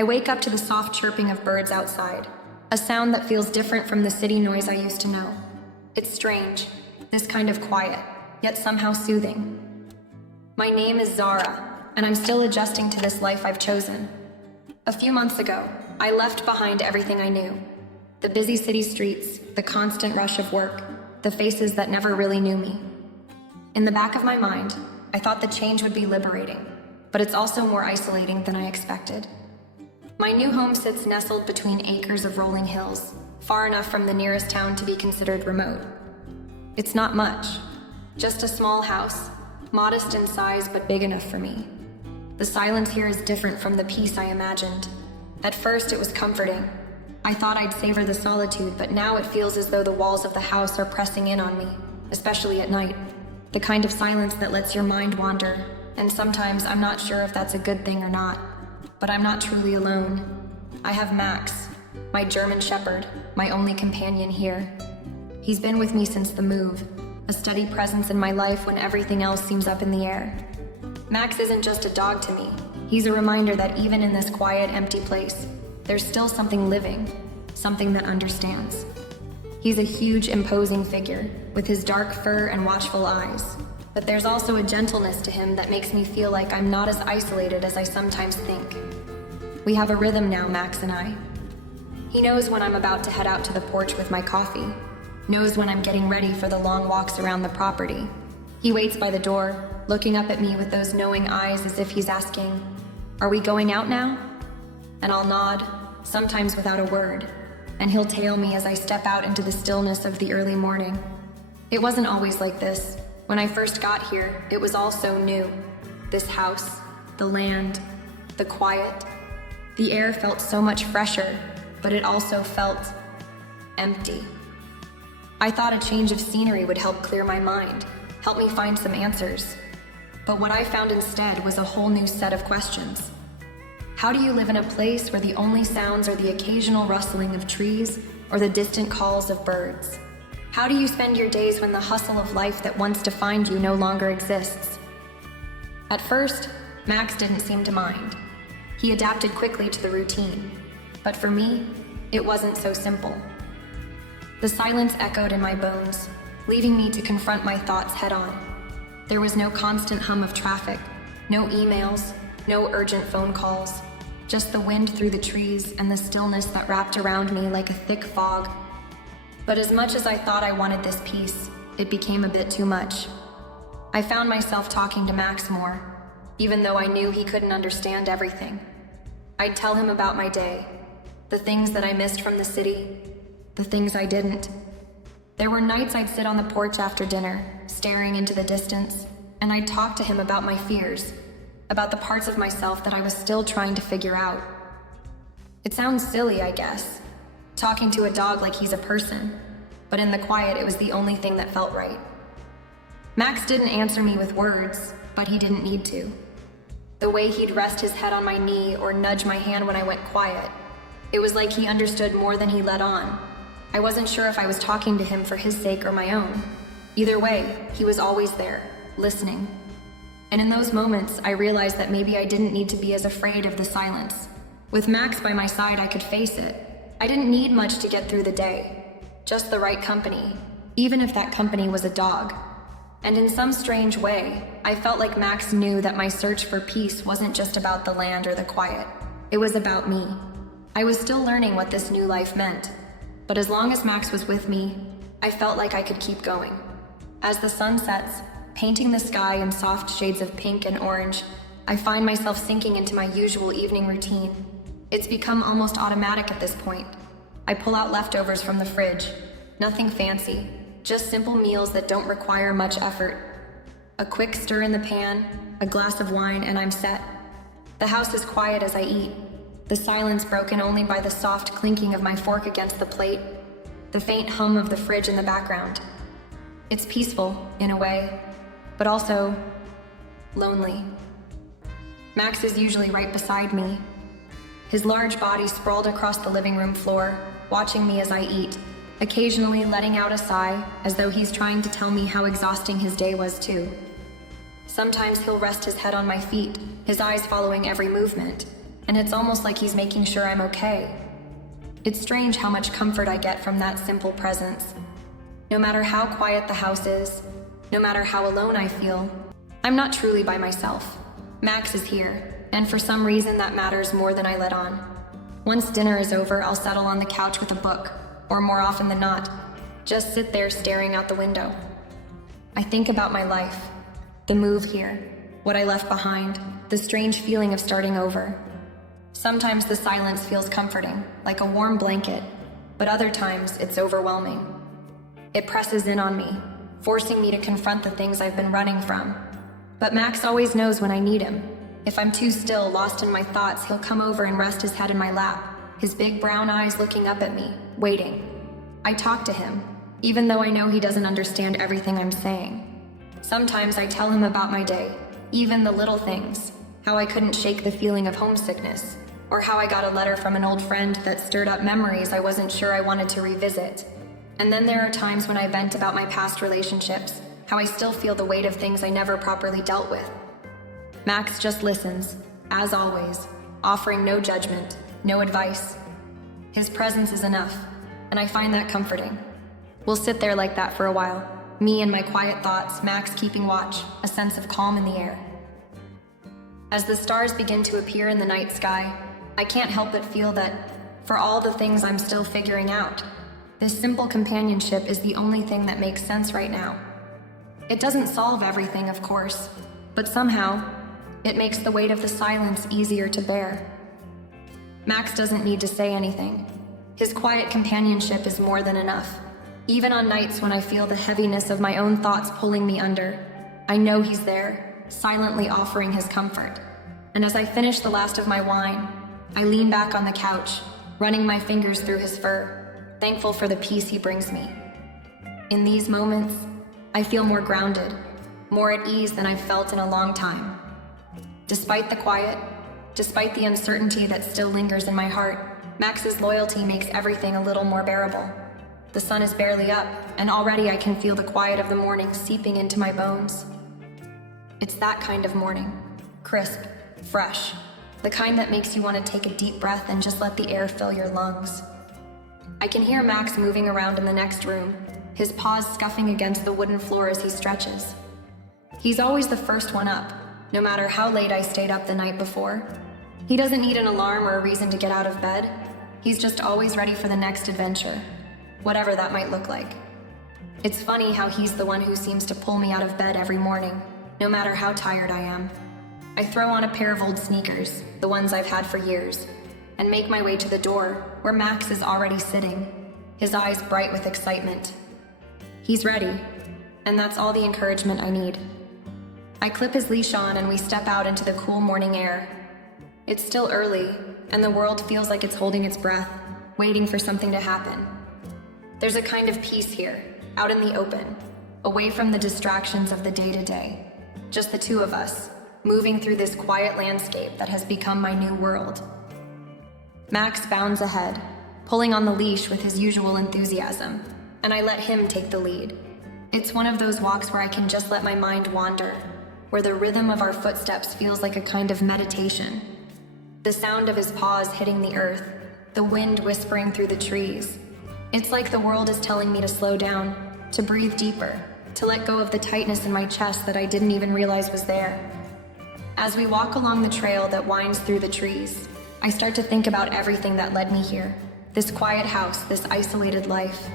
I wake up to the soft chirping of birds outside, a sound that feels different from the city noise I used to know. It's strange, this kind of quiet, yet somehow soothing. My name is Zara, and I'm still adjusting to this life I've chosen. A few months ago, I left behind everything I knew. The busy city streets, the constant rush of work, the faces that never really knew me. In the back of my mind, I thought the change would be liberating, but it's also more isolating than I expected. My new home sits nestled between acres of rolling hills, far enough from the nearest town to be considered remote. It's not much, just a small house, modest in size but big enough for me. The silence here is different from the peace I imagined. At first it was comforting. I thought I'd savor the solitude, but now it feels as though the walls of the house are pressing in on me, especially at night. The kind of silence that lets your mind wander, and sometimes I'm not sure if that's a good thing or not. But I'm not truly alone. I have Max, my German Shepherd, my only companion here. He's been with me since the move, a steady presence in my life when everything else seems up in the air. Max isn't just a dog to me. He's a reminder that even in this quiet, empty place, there's still something living, something that understands. He's a huge, imposing figure, with his dark fur and watchful eyes. But there's also a gentleness to him that makes me feel like I'm not as isolated as I sometimes think. We have a rhythm now, Max and I. He knows when I'm about to head out to the porch with my coffee, knows when I'm getting ready for the long walks around the property. He waits by the door, looking up at me with those knowing eyes as if he's asking, "Are we going out now?" And I'll nod, sometimes without a word, and he'll tail me as I step out into the stillness of the early morning. It wasn't always like this. When I first got here, it was all so new. This house, the land, the quiet. The air felt so much fresher, but it also felt empty. I thought a change of scenery would help clear my mind, help me find some answers. But what I found instead was a whole new set of questions. How do you live in a place where the only sounds are the occasional rustling of trees or the distant calls of birds? How do you spend your days when the hustle of life that once defined you no longer exists? At first, Max didn't seem to mind. He adapted quickly to the routine. But for me, it wasn't so simple. The silence echoed in my bones, leaving me to confront my thoughts head-on. There was no constant hum of traffic, no emails, no urgent phone calls, just the wind through the trees and the stillness that wrapped around me like a thick fog. But as much as I thought I wanted this peace, it became a bit too much. I found myself talking to Max more, even though I knew he couldn't understand everything. I'd tell him about my day, the things that I missed from the city, the things I didn't. There were nights I'd sit on the porch after dinner, staring into the distance, and I'd talk to him about my fears, about the parts of myself that I was still trying to figure out. It sounds silly, I guess, talking to a dog like he's a person, but in the quiet it was the only thing that felt right. Max didn't answer me with words, but he didn't need to. The way he'd rest his head on my knee or nudge my hand when I went quiet, it was like he understood more than he let on. I wasn't sure if I was talking to him for his sake or my own. Either way, he was always there, listening. And in those moments, I realized that maybe I didn't need to be as afraid of the silence. With Max by my side, I could face it. I didn't need much to get through the day. Just the right company, even if that company was a dog. And in some strange way, I felt like Max knew that my search for peace wasn't just about the land or the quiet. It was about me. I was still learning what this new life meant. But as long as Max was with me, I felt like I could keep going. As the sun sets, painting the sky in soft shades of pink and orange, I find myself sinking into my usual evening routine. It's become almost automatic at this point. I pull out leftovers from the fridge. Nothing fancy, just simple meals that don't require much effort. A quick stir in the pan, a glass of wine, and I'm set. The house is quiet as I eat, the silence broken only by the soft clinking of my fork against the plate, the faint hum of the fridge in the background. It's peaceful, in a way, but also lonely. Max is usually right beside me, his large body sprawled across the living room floor, watching me as I eat, occasionally letting out a sigh, as though he's trying to tell me how exhausting his day was too. Sometimes he'll rest his head on my feet, his eyes following every movement, and it's almost like he's making sure I'm okay. It's strange how much comfort I get from that simple presence. No matter how quiet the house is, no matter how alone I feel, I'm not truly by myself. Max is here, and for some reason that matters more than I let on. Once dinner is over, I'll settle on the couch with a book, or more often than not, just sit there staring out the window. I think about my life, the move here, what I left behind, the strange feeling of starting over. Sometimes the silence feels comforting, like a warm blanket, but other times it's overwhelming. It presses in on me, forcing me to confront the things I've been running from. But Max always knows when I need him. If I'm too still, lost in my thoughts, he'll come over and rest his head in my lap, his big brown eyes looking up at me, waiting. I talk to him, even though I know he doesn't understand everything I'm saying. Sometimes I tell him about my day, even the little things, how I couldn't shake the feeling of homesickness, or how I got a letter from an old friend that stirred up memories I wasn't sure I wanted to revisit. And then there are times when I vent about my past relationships, how I still feel the weight of things I never properly dealt with. Max just listens, as always, offering no judgment, no advice. His presence is enough, and I find that comforting. We'll sit there like that for a while, me and my quiet thoughts, Max keeping watch, a sense of calm in the air. As the stars begin to appear in the night sky, I can't help but feel that, for all the things I'm still figuring out, this simple companionship is the only thing that makes sense right now. It doesn't solve everything, of course, but somehow, it makes the weight of the silence easier to bear. Max doesn't need to say anything. His quiet companionship is more than enough. Even on nights when I feel the heaviness of my own thoughts pulling me under, I know he's there, silently offering his comfort. And as I finish the last of my wine, I lean back on the couch, running my fingers through his fur, thankful for the peace he brings me. In these moments, I feel more grounded, more at ease than I've felt in a long time. Despite the quiet, despite the uncertainty that still lingers in my heart, Max's loyalty makes everything a little more bearable. The sun is barely up, and already I can feel the quiet of the morning seeping into my bones. It's that kind of morning, crisp, fresh, the kind that makes you want to take a deep breath and just let the air fill your lungs. I can hear Max moving around in the next room, his paws scuffing against the wooden floor as he stretches. He's always the first one up, no matter how late I stayed up the night before. He doesn't need an alarm or a reason to get out of bed. He's just always ready for the next adventure, whatever that might look like. It's funny how he's the one who seems to pull me out of bed every morning, no matter how tired I am. I throw on a pair of old sneakers, the ones I've had for years, and make my way to the door, where Max is already sitting, his eyes bright with excitement. He's ready, and that's all the encouragement I need. I clip his leash on and we step out into the cool morning air. It's still early, and the world feels like it's holding its breath, waiting for something to happen. There's a kind of peace here, out in the open, away from the distractions of the day-to-day. Just the two of us, moving through this quiet landscape that has become my new world. Max bounds ahead, pulling on the leash with his usual enthusiasm, and I let him take the lead. It's one of those walks where I can just let my mind wander, where the rhythm of our footsteps feels like a kind of meditation. The sound of his paws hitting the earth, the wind whispering through the trees. It's like the world is telling me to slow down, to breathe deeper, to let go of the tightness in my chest that I didn't even realize was there. As we walk along the trail that winds through the trees, I start to think about everything that led me here. This quiet house, this isolated life.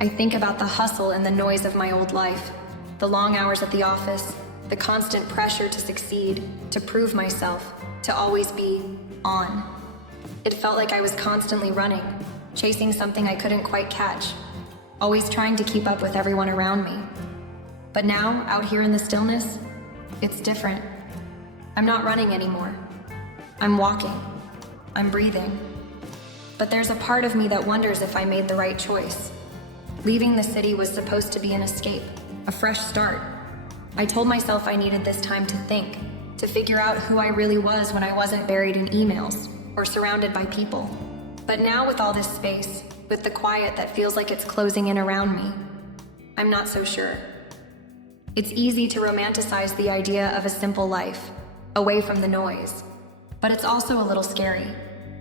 I think about the hustle and the noise of my old life, the long hours at the office, the constant pressure to succeed, to prove myself, to always be on. It felt like I was constantly running, chasing something I couldn't quite catch, always trying to keep up with everyone around me. But now, out here in the stillness, it's different. I'm not running anymore. I'm walking. I'm breathing. But there's a part of me that wonders if I made the right choice. Leaving the city was supposed to be an escape, a fresh start. I told myself I needed this time to think, to figure out who I really was when I wasn't buried in emails or surrounded by people. But now with all this space, with the quiet that feels like it's closing in around me, I'm not so sure. It's easy to romanticize the idea of a simple life, away from the noise. But it's also a little scary.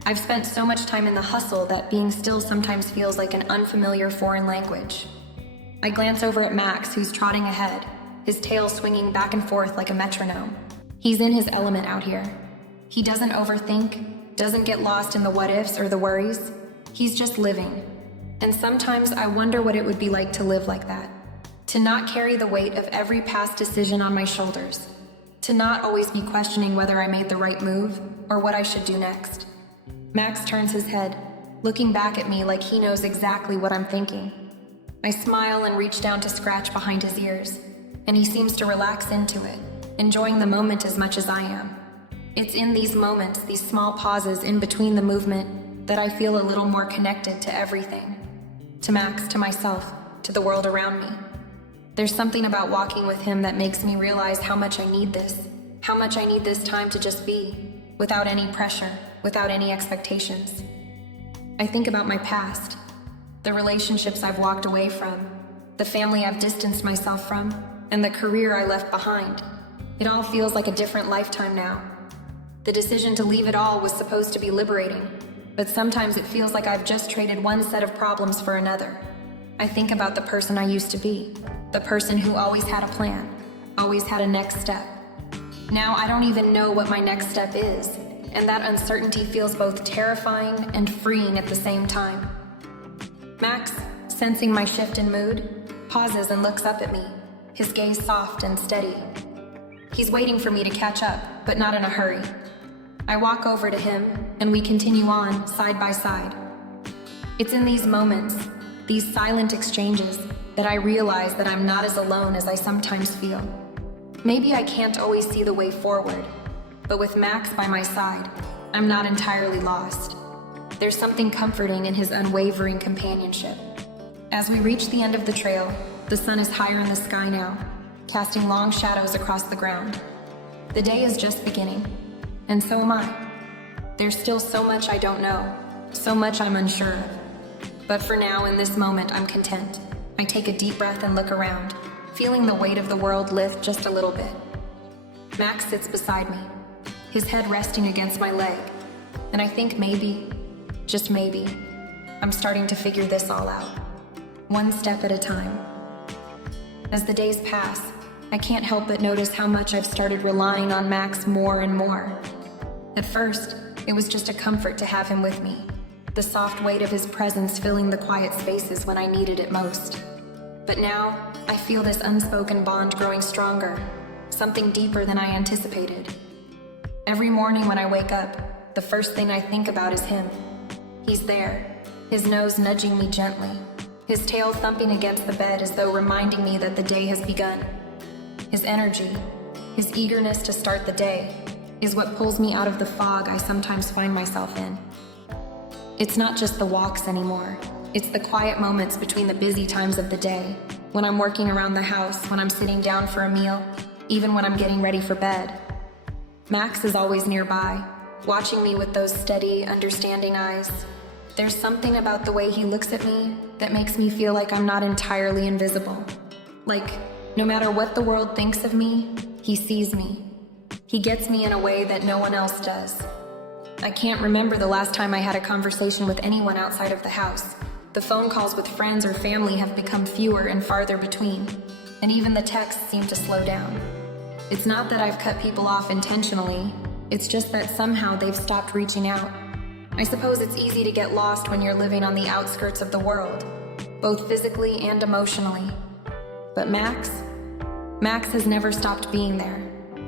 I've spent so much time in the hustle that being still sometimes feels like an unfamiliar foreign language. I glance over at Max, who's trotting ahead, his tail swinging back and forth like a metronome. He's in his element out here. He doesn't overthink, doesn't get lost in the what-ifs or the worries. He's just living. And sometimes I wonder what it would be like to live like that. To not carry the weight of every past decision on my shoulders. To not always be questioning whether I made the right move or what I should do next. Max turns his head, looking back at me like he knows exactly what I'm thinking. I smile and reach down to scratch behind his ears, and he seems to relax into it, enjoying the moment as much as I am. It's in these moments, these small pauses in between the movement, that I feel a little more connected to everything. To Max, to myself, to the world around me. There's something about walking with him that makes me realize how much I need this, how much I need this time to just be, without any pressure, without any expectations. I think about my past, the relationships I've walked away from, the family I've distanced myself from, and the career I left behind. It all feels like a different lifetime now. The decision to leave it all was supposed to be liberating, but sometimes it feels like I've just traded one set of problems for another. I think about the person I used to be, the person who always had a plan, always had a next step. Now I don't even know what my next step is, and that uncertainty feels both terrifying and freeing at the same time. Max, sensing my shift in mood, pauses and looks up at me, his gaze soft and steady. He's waiting for me to catch up, but not in a hurry. I walk over to him, and we continue on, side by side. It's in these moments, these silent exchanges, that I realize that I'm not as alone as I sometimes feel. Maybe I can't always see the way forward, but with Max by my side, I'm not entirely lost. There's something comforting in his unwavering companionship. As we reach the end of the trail, the sun is higher in the sky now, casting long shadows across the ground. The day is just beginning, and so am I. There's still so much I don't know, so much I'm unsure of. But for now, in this moment, I'm content. I take a deep breath and look around, feeling the weight of the world lift just a little bit. Max sits beside me, his head resting against my leg, and I think maybe, just maybe, I'm starting to figure this all out, one step at a time. As the days pass, I can't help but notice how much I've started relying on Max more and more. At first, it was just a comfort to have him with me, the soft weight of his presence filling the quiet spaces when I needed it most. But now, I feel this unspoken bond growing stronger, something deeper than I anticipated. Every morning when I wake up, the first thing I think about is him. He's there, his nose nudging me gently, his tail thumping against the bed as though reminding me that the day has begun. His energy, his eagerness to start the day, is what pulls me out of the fog I sometimes find myself in. It's not just the walks anymore. It's the quiet moments between the busy times of the day, when I'm working around the house, when I'm sitting down for a meal, even when I'm getting ready for bed. Max is always nearby, watching me with those steady, understanding eyes. There's something about the way he looks at me that makes me feel like I'm not entirely invisible. Like, no matter what the world thinks of me, he sees me. He gets me in a way that no one else does. I can't remember the last time I had a conversation with anyone outside of the house. The phone calls with friends or family have become fewer and farther between, and even the texts seem to slow down. It's not that I've cut people off intentionally, it's just that somehow they've stopped reaching out. I suppose it's easy to get lost when you're living on the outskirts of the world, both physically and emotionally. But Max has never stopped being there.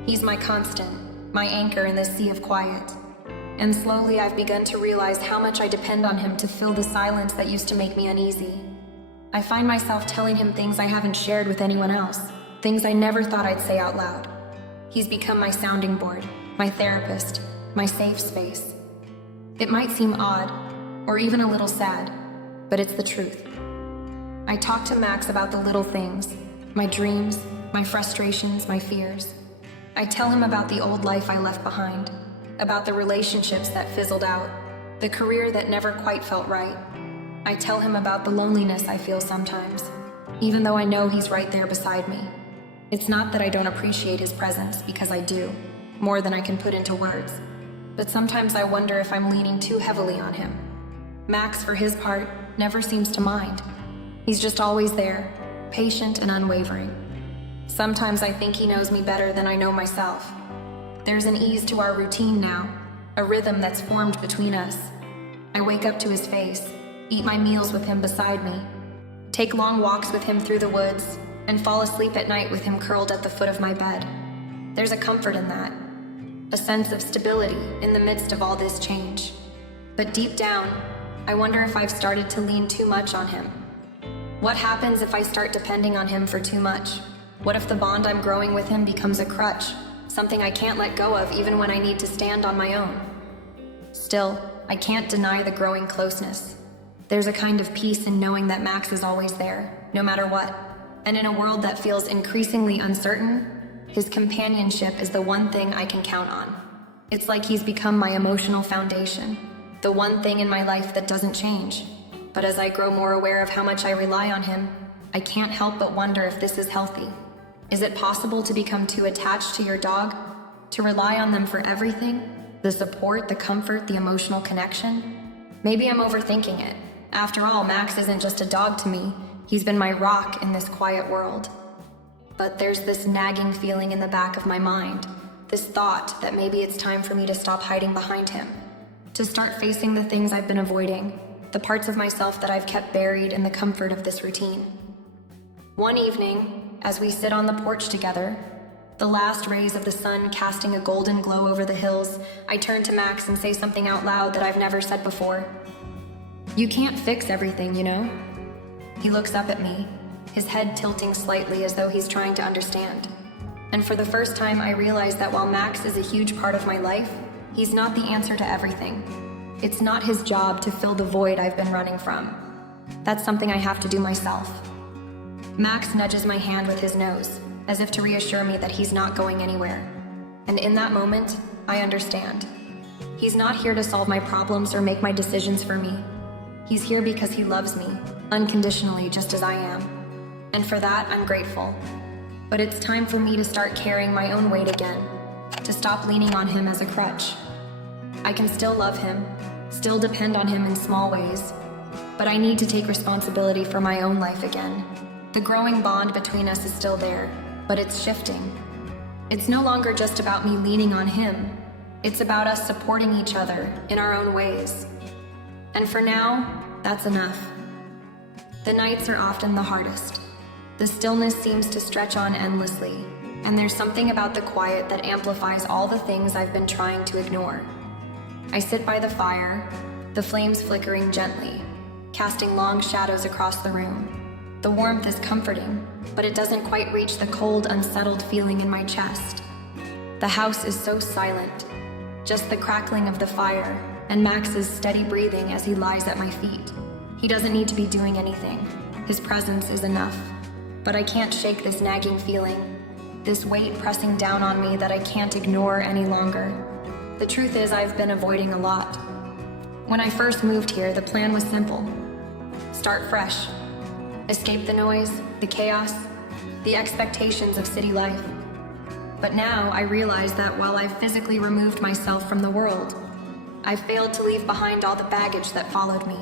He's my constant, my anchor in this sea of quiet. And slowly I've begun to realize how much I depend on him to fill the silence that used to make me uneasy. I find myself telling him things I haven't shared with anyone else, things I never thought I'd say out loud. He's become my sounding board, my therapist, my safe space. It might seem odd, or even a little sad, but it's the truth. I talk to Max about the little things, my dreams, my frustrations, my fears. I tell him about the old life I left behind, about the relationships that fizzled out, the career that never quite felt right. I tell him about the loneliness I feel sometimes, even though I know he's right there beside me. It's not that I don't appreciate his presence, because I do, more than I can put into words. but sometimes I wonder if I'm leaning too heavily on him. Max, for his part, never seems to mind. He's just always there, patient and unwavering. Sometimes I think he knows me better than I know myself. There's an ease to our routine now, a rhythm that's formed between us. I wake up to his face, eat my meals with him beside me, take long walks with him through the woods, and fall asleep at night with him curled at the foot of my bed. There's a comfort in that, a sense of stability in the midst of all this change. But deep down, I wonder if I've started to lean too much on him. What happens if I start depending on him for too much? What if the bond I'm growing with him becomes a crutch, something I can't let go of even when I need to stand on my own? Still, I can't deny the growing closeness. There's a kind of peace in knowing that Max is always there, no matter what. And in a world that feels increasingly uncertain, his companionship is the one thing I can count on. It's like he's become my emotional foundation, the one thing in my life that doesn't change. But as I grow more aware of how much I rely on him, I can't help but wonder if this is healthy. Is it possible to become too attached to your dog? To rely on them for everything? The support, the comfort, the emotional connection? Maybe I'm overthinking it. After all, Max isn't just a dog to me. He's been my rock in this quiet world. But there's this nagging feeling in the back of my mind, this thought that maybe it's time for me to stop hiding behind him, to start facing the things I've been avoiding, the parts of myself that I've kept buried in the comfort of this routine. One evening, as we sit on the porch together, the last rays of the sun casting a golden glow over the hills, I turn to Max and say something out loud that I've never said before. You can't fix everything, you know? He looks up at me, his head tilting slightly as though he's trying to understand. And for the first time, I realize that while Max is a huge part of my life, he's not the answer to everything. It's not his job to fill the void I've been running from. That's something I have to do myself. Max nudges my hand with his nose, as if to reassure me that he's not going anywhere. And in that moment, I understand. He's not here to solve my problems or make my decisions for me. He's here because he loves me, unconditionally, just as I am. And for that, I'm grateful. But it's time for me to start carrying my own weight again, to stop leaning on him as a crutch. I can still love him, still depend on him in small ways, but I need to take responsibility for my own life again. The growing bond between us is still there, but it's shifting. It's no longer just about me leaning on him. It's about us supporting each other in our own ways. And for now, that's enough. The nights are often the hardest. The stillness seems to stretch on endlessly, and there's something about the quiet that amplifies all the things I've been trying to ignore. I sit by the fire, the flames flickering gently, casting long shadows across the room. The warmth is comforting, but it doesn't quite reach the cold, unsettled feeling in my chest. The house is so silent, just the crackling of the fire and Max's steady breathing as he lies at my feet. He doesn't need to be doing anything. His presence is enough. But I can't shake this nagging feeling, this weight pressing down on me that I can't ignore any longer. The truth is, I've been avoiding a lot. When I first moved here, the plan was simple. Start fresh. Escape the noise, the chaos, the expectations of city life. But now I realize that while I've physically removed myself from the world, I've failed to leave behind all the baggage that followed me.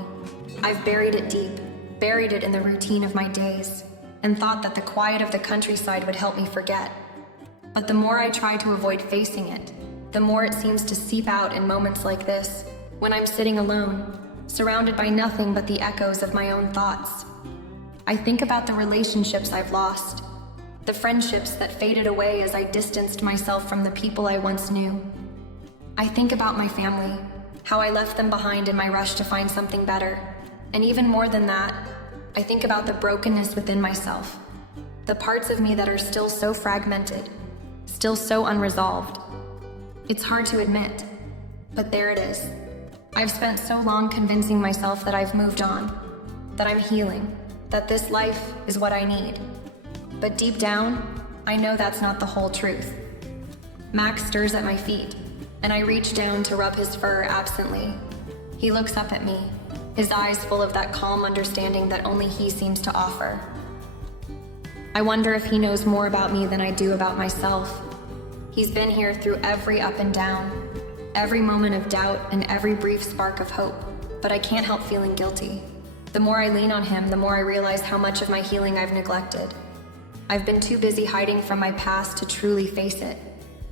I've buried it deep, buried it in the routine of my days, and thought that the quiet of the countryside would help me forget. But the more I try to avoid facing it, the more it seems to seep out in moments like this, when I'm sitting alone, surrounded by nothing but the echoes of my own thoughts. I think about the relationships I've lost, the friendships that faded away as I distanced myself from the people I once knew. I think about my family, how I left them behind in my rush to find something better. And even more than that, I think about the brokenness within myself, the parts of me that are still so fragmented, still so unresolved. It's hard to admit, but there it is. I've spent so long convincing myself that I've moved on, that I'm healing, that this life is what I need. But deep down, I know that's not the whole truth. Max stirs at my feet, and I reach down to rub his fur absently. He looks up at me, his eyes full of that calm understanding that only he seems to offer. I wonder if he knows more about me than I do about myself. He's been here through every up and down, every moment of doubt and every brief spark of hope, but I can't help feeling guilty. The more I lean on him, the more I realize how much of my healing I've neglected. I've been too busy hiding from my past to truly face it,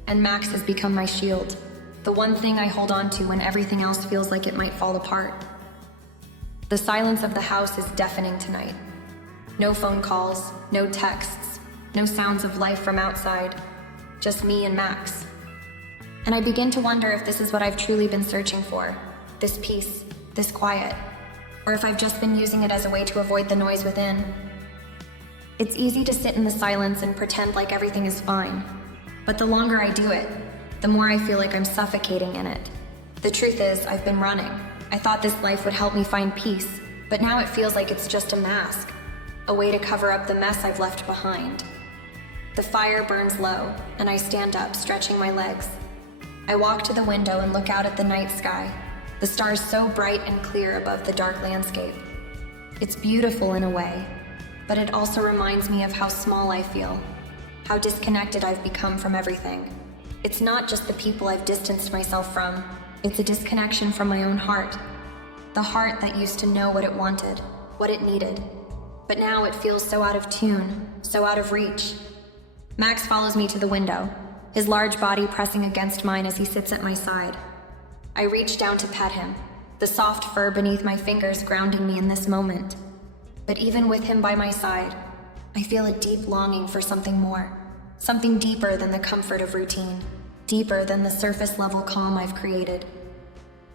and Max has become my shield, the one thing I hold on to when everything else feels like it might fall apart. The silence of the house is deafening tonight. No phone calls, no texts, no sounds of life from outside, just me and Max. And I begin to wonder if this is what I've truly been searching for, this peace, this quiet, or if I've just been using it as a way to avoid the noise within. It's easy to sit in the silence and pretend like everything is fine, but the longer I do it, the more I feel like I'm suffocating in it. The truth is, I've been running. I thought this life would help me find peace, but now it feels like it's just a mask, a way to cover up the mess I've left behind. The fire burns low, and I stand up, stretching my legs. I walk to the window and look out at the night sky, the stars so bright and clear above the dark landscape. It's beautiful in a way, but it also reminds me of how small I feel, how disconnected I've become from everything. It's not just the people I've distanced myself from, it's a disconnection from my own heart. The heart that used to know what it wanted, what it needed. But now it feels so out of tune, so out of reach. Max follows me to the window, his large body pressing against mine as he sits at my side. I reach down to pet him, the soft fur beneath my fingers grounding me in this moment. But even with him by my side, I feel a deep longing for something more, something deeper than the comfort of routine, deeper than the surface-level calm I've created.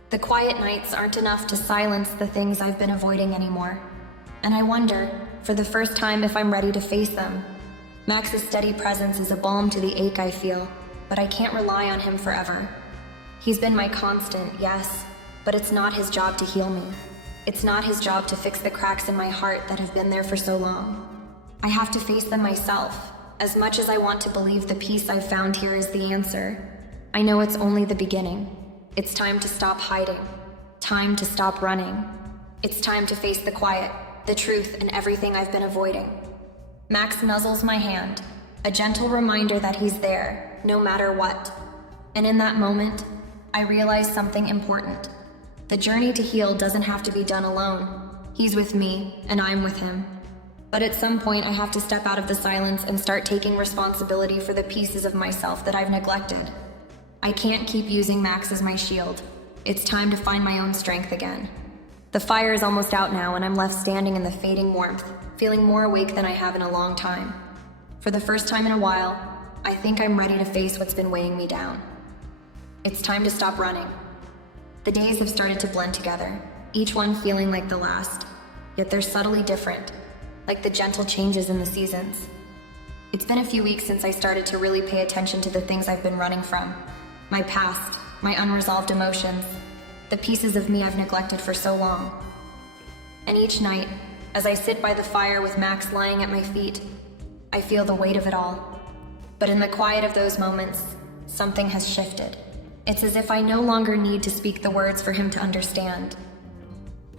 The quiet nights aren't enough to silence the things I've been avoiding anymore, and I wonder, for the first time, if I'm ready to face them. Max's steady presence is a balm to the ache I feel, but I can't rely on him forever. He's been my constant, yes, but it's not his job to heal me. It's not his job to fix the cracks in my heart that have been there for so long. I have to face them myself. As much as I want to believe the peace I've found here is the answer, I know it's only the beginning. It's time to stop hiding. Time to stop running. It's time to face the quiet, the truth, and everything I've been avoiding. Max nuzzles my hand, a gentle reminder that he's there, no matter what. And in that moment, I realize something important. The journey to heal doesn't have to be done alone. He's with me, and I'm with him. But at some point, I have to step out of the silence and start taking responsibility for the pieces of myself that I've neglected. I can't keep using Max as my shield. It's time to find my own strength again. The fire is almost out now, and I'm left standing in the fading warmth, feeling more awake than I have in a long time. For the first time in a while, I think I'm ready to face what's been weighing me down. It's time to stop running. The days have started to blend together, each one feeling like the last, yet they're subtly different, like the gentle changes in the seasons. It's been a few weeks since I started to really pay attention to the things I've been running from. My past, my unresolved emotions, the pieces of me I've neglected for so long. And each night, as I sit by the fire with Max lying at my feet, I feel the weight of it all. But in the quiet of those moments, something has shifted. It's as if I no longer need to speak the words for him to understand.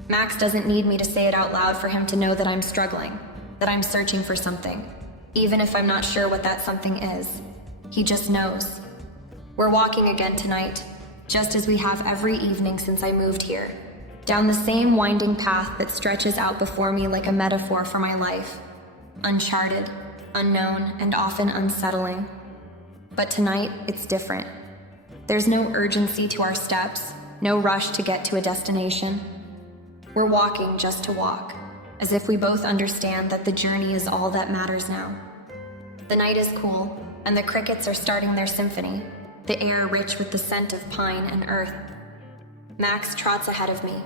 Max doesn't need me to say it out loud for him to know that I'm struggling, that I'm searching for something, even if I'm not sure what that something is. He just knows. We're walking again tonight, just as we have every evening since I moved here, down the same winding path that stretches out before me like a metaphor for my life. Uncharted, unknown, and often unsettling. But tonight, it's different. There's no urgency to our steps, no rush to get to a destination. We're walking just to walk, as if we both understand that the journey is all that matters now. The night is cool, and the crickets are starting their symphony, the air rich with the scent of pine and earth. Max trots ahead of me,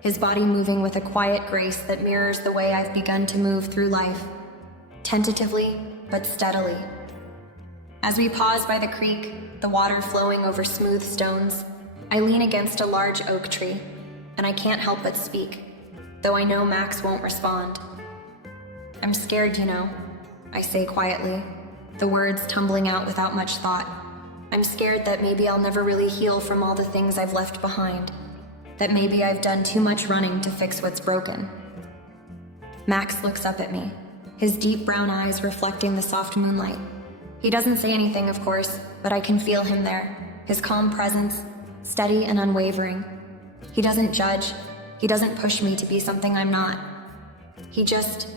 his body moving with a quiet grace that mirrors the way I've begun to move through life, tentatively but steadily. As we pause by the creek, the water flowing over smooth stones, I lean against a large oak tree, and I can't help but speak, though I know Max won't respond. I'm scared, I say quietly, the words tumbling out without much thought. I'm scared that maybe I'll never really heal from all the things I've left behind, that maybe I've done too much running to fix what's broken. Max looks up at me, his deep brown eyes reflecting the soft moonlight. He doesn't say anything, of course, but I can feel him there, his calm presence, steady and unwavering. He doesn't judge. He doesn't push me to be something I'm not. He just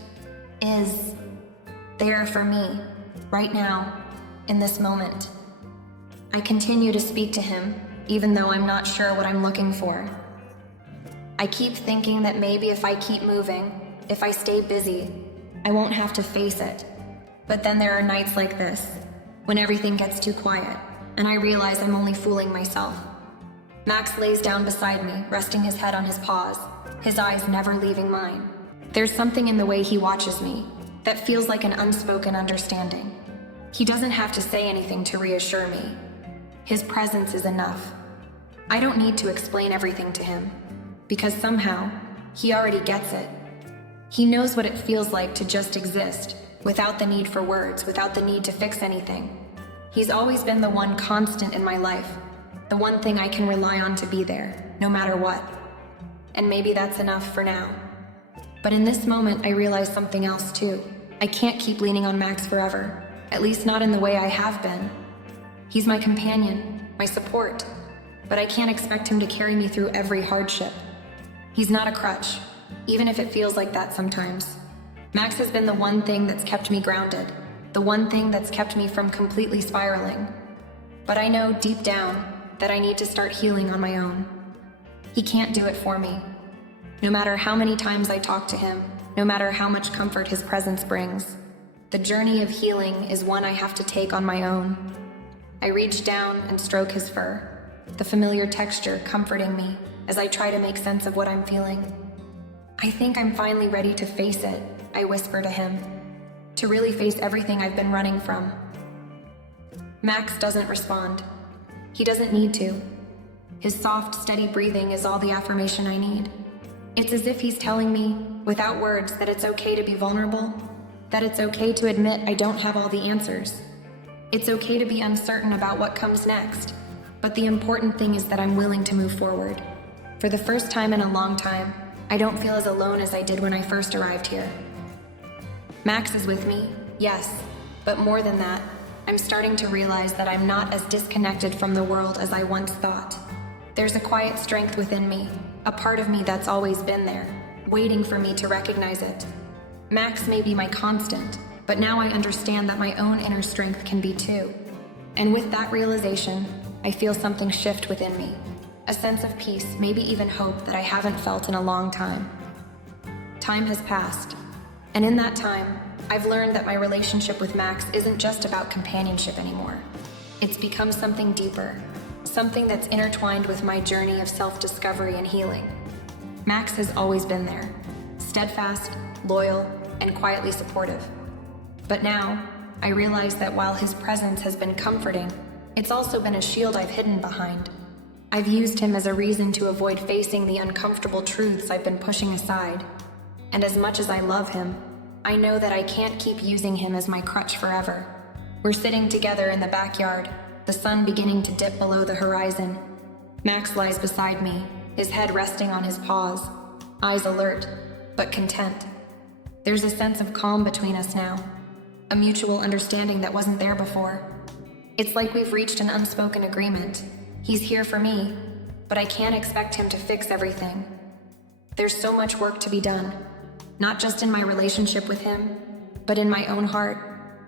is there for me, right now, in this moment. I continue to speak to him, even though I'm not sure what I'm looking for. I keep thinking that maybe if I keep moving, if I stay busy, I won't have to face it. But then there are nights like this, when everything gets too quiet, and I realize I'm only fooling myself. Max lays down beside me, resting his head on his paws, his eyes never leaving mine. There's something in the way he watches me that feels like an unspoken understanding. He doesn't have to say anything to reassure me. His presence is enough. I don't need to explain everything to him, because somehow, he already gets it. He knows what it feels like to just exist, without the need for words, without the need to fix anything. He's always been the one constant in my life, the one thing I can rely on to be there, no matter what. And maybe that's enough for now. But in this moment, I realize something else too. I can't keep leaning on Max forever, at least not in the way I have been. He's my companion, my support, but I can't expect him to carry me through every hardship. He's not a crutch, even if it feels like that sometimes. Max has been the one thing that's kept me grounded, the one thing that's kept me from completely spiraling. But I know deep down that I need to start healing on my own. He can't do it for me. No matter how many times I talk to him, no matter how much comfort his presence brings, the journey of healing is one I have to take on my own. I reach down and stroke his fur, the familiar texture comforting me as I try to make sense of what I'm feeling. I think I'm finally ready to face it, I whisper to him, to really face everything I've been running from. Max doesn't respond. He doesn't need to. His soft, steady breathing is all the affirmation I need. It's as if he's telling me, without words, that it's okay to be vulnerable, that it's okay to admit I don't have all the answers. It's okay to be uncertain about what comes next, but the important thing is that I'm willing to move forward. For the first time in a long time, I don't feel as alone as I did when I first arrived here. Max is with me, yes, but more than that, I'm starting to realize that I'm not as disconnected from the world as I once thought. There's a quiet strength within me, a part of me that's always been there, waiting for me to recognize it. Max may be my constant, but now I understand that my own inner strength can be too. And with that realization, I feel something shift within me, a sense of peace, maybe even hope that I haven't felt in a long time. Time has passed, and in that time, I've learned that my relationship with Max isn't just about companionship anymore. It's become something deeper, something that's intertwined with my journey of self-discovery and healing. Max has always been there, steadfast, loyal, and quietly supportive. But now, I realize that while his presence has been comforting, it's also been a shield I've hidden behind. I've used him as a reason to avoid facing the uncomfortable truths I've been pushing aside. And as much as I love him, I know that I can't keep using him as my crutch forever. We're sitting together in the backyard, the sun beginning to dip below the horizon. Max lies beside me, his head resting on his paws, eyes alert, but content. There's a sense of calm between us now, a mutual understanding that wasn't there before. It's like we've reached an unspoken agreement. He's here for me, but I can't expect him to fix everything. There's so much work to be done, not just in my relationship with him, but in my own heart.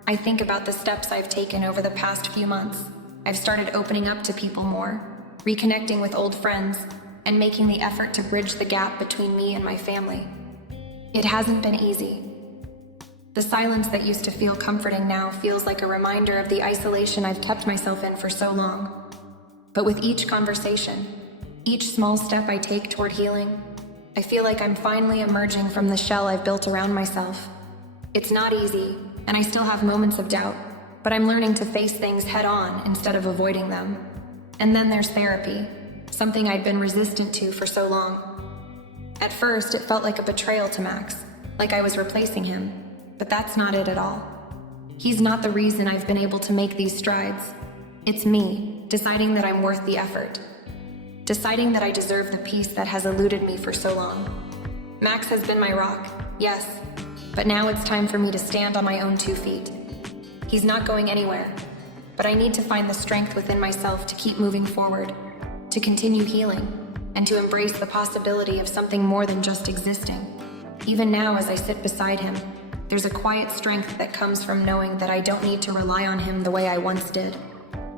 I think about the steps I've taken over the past few months. I've started opening up to people more, reconnecting with old friends, and making the effort to bridge the gap between me and my family. It hasn't been easy. The silence that used to feel comforting now feels like a reminder of the isolation I've kept myself in for so long. But with each conversation, each small step I take toward healing, I feel like I'm finally emerging from the shell I've built around myself. It's not easy, and I still have moments of doubt, but I'm learning to face things head on instead of avoiding them. And then there's therapy, something I'd been resistant to for so long. At first, it felt like a betrayal to Max, like I was replacing him, but that's not it at all. He's not the reason I've been able to make these strides. It's me, deciding that I'm worth the effort. Deciding that I deserve the peace that has eluded me for so long. Max has been my rock, yes, but now it's time for me to stand on my own 2 feet. He's not going anywhere, but I need to find the strength within myself to keep moving forward. to continue healing, and to embrace the possibility of something more than just existing. Even now, as I sit beside him, there's a quiet strength that comes from knowing that I don't need to rely on him the way I once did.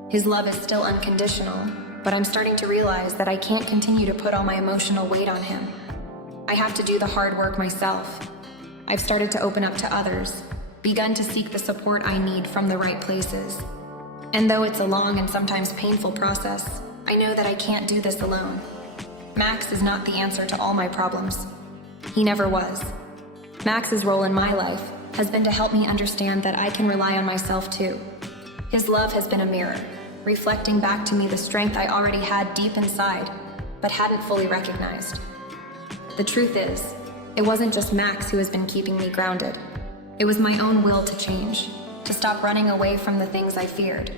His love is still unconditional, but I'm starting to realize that I can't continue to put all my emotional weight on him. I have to do the hard work myself. I've started to open up to others, begun to seek the support I need from the right places. And though it's a long and sometimes painful process, I know that I can't do this alone. Max is not the answer to all my problems. He never was. Max's role in my life has been to help me understand that I can rely on myself too. His love has been a mirror, reflecting back to me the strength I already had deep inside, but hadn't fully recognized. The truth is, it wasn't just Max who has been keeping me grounded. It was my own will to change, to stop running away from the things I feared.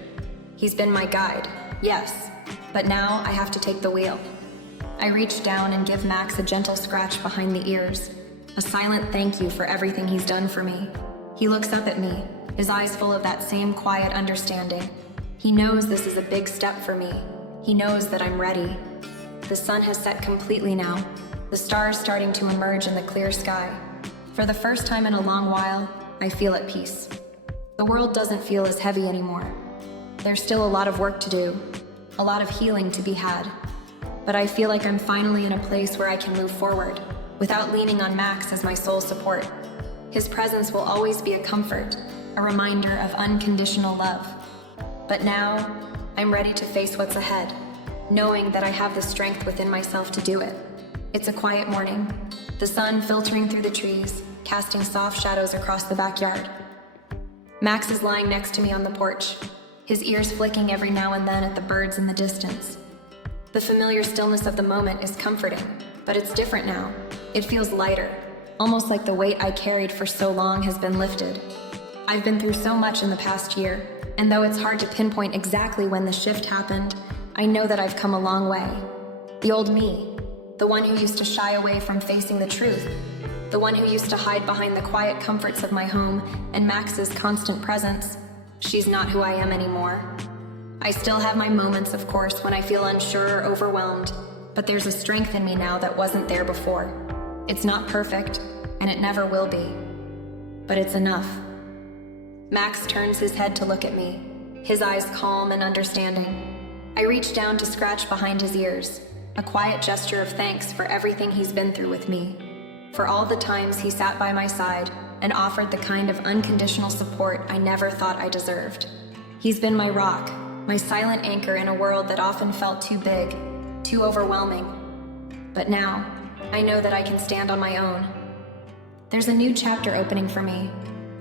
He's been my guide, yes, but now I have to take the wheel. I reach down and give Max a gentle scratch behind the ears, a silent thank you for everything he's done for me. He looks up at me, his eyes full of that same quiet understanding. He knows this is a big step for me. He knows that I'm ready. The sun has set completely now, the stars starting to emerge in the clear sky. For the first time in a long while, I feel at peace. The world doesn't feel as heavy anymore. There's still a lot of work to do, a lot of healing to be had. But I feel like I'm finally in a place where I can move forward, without leaning on Max as my sole support. His presence will always be a comfort, a reminder of unconditional love. But now, I'm ready to face what's ahead, knowing that I have the strength within myself to do it. It's a quiet morning, the sun filtering through the trees, casting soft shadows across the backyard. Max is lying next to me on the porch, his ears flicking every now and then at the birds in the distance. The familiar stillness of the moment is comforting, but it's different now. It feels lighter, almost like the weight I carried for so long has been lifted. I've been through so much in the past year, and though it's hard to pinpoint exactly when the shift happened, I know that I've come a long way. The old me, the one who used to shy away from facing the truth, the one who used to hide behind the quiet comforts of my home and Max's constant presence, she's not who I am anymore. I still have my moments, of course, when I feel unsure or overwhelmed, but there's a strength in me now that wasn't there before. It's not perfect, and it never will be, but it's enough. Max turns his head to look at me, his eyes calm and understanding. I reach down to scratch behind his ears, a quiet gesture of thanks for everything he's been through with me, for all the times he sat by my side and offered the kind of unconditional support I never thought I deserved. He's been my rock, my silent anchor in a world that often felt too big, too overwhelming. But now, I know that I can stand on my own. There's a new chapter opening for me,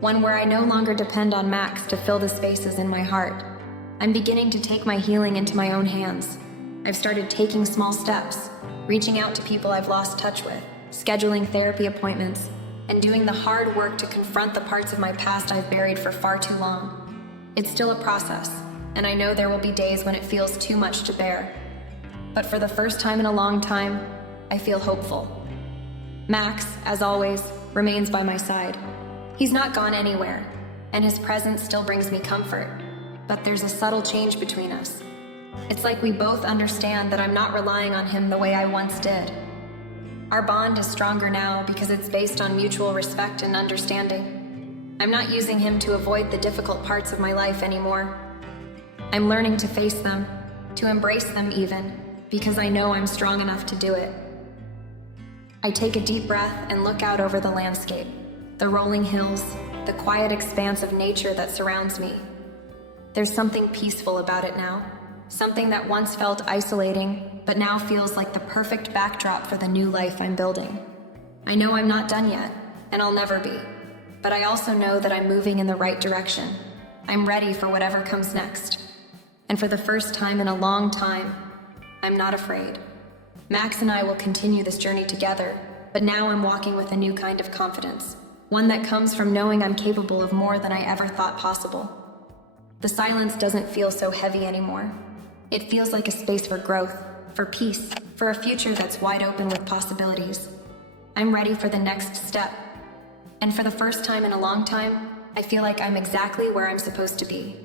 one where I no longer depend on Max to fill the spaces in my heart. I'm beginning to take my healing into my own hands. I've started taking small steps, reaching out to people I've lost touch with, scheduling therapy appointments, and doing the hard work to confront the parts of my past I've buried for far too long. It's still a process, and I know there will be days when it feels too much to bear. But for the first time in a long time, I feel hopeful. Max, as always, remains by my side. He's not gone anywhere, and his presence still brings me comfort. But there's a subtle change between us. It's like we both understand that I'm not relying on him the way I once did. Our bond is stronger now because it's based on mutual respect and understanding. I'm not using him to avoid the difficult parts of my life anymore. I'm learning to face them, to embrace them even, because I know I'm strong enough to do it. I take a deep breath and look out over the landscape, the rolling hills, the quiet expanse of nature that surrounds me. There's something peaceful about it now, something that once felt isolating, but now feels like the perfect backdrop for the new life I'm building. I know I'm not done yet, and I'll never be, but I also know that I'm moving in the right direction. I'm ready for whatever comes next. And for the first time in a long time, I'm not afraid. Max and I will continue this journey together, but now I'm walking with a new kind of confidence, one that comes from knowing I'm capable of more than I ever thought possible. The silence doesn't feel so heavy anymore. It feels like a space for growth, for peace, for a future that's wide open with possibilities. I'm ready for the next step. And for the first time in a long time, I feel like I'm exactly where I'm supposed to be.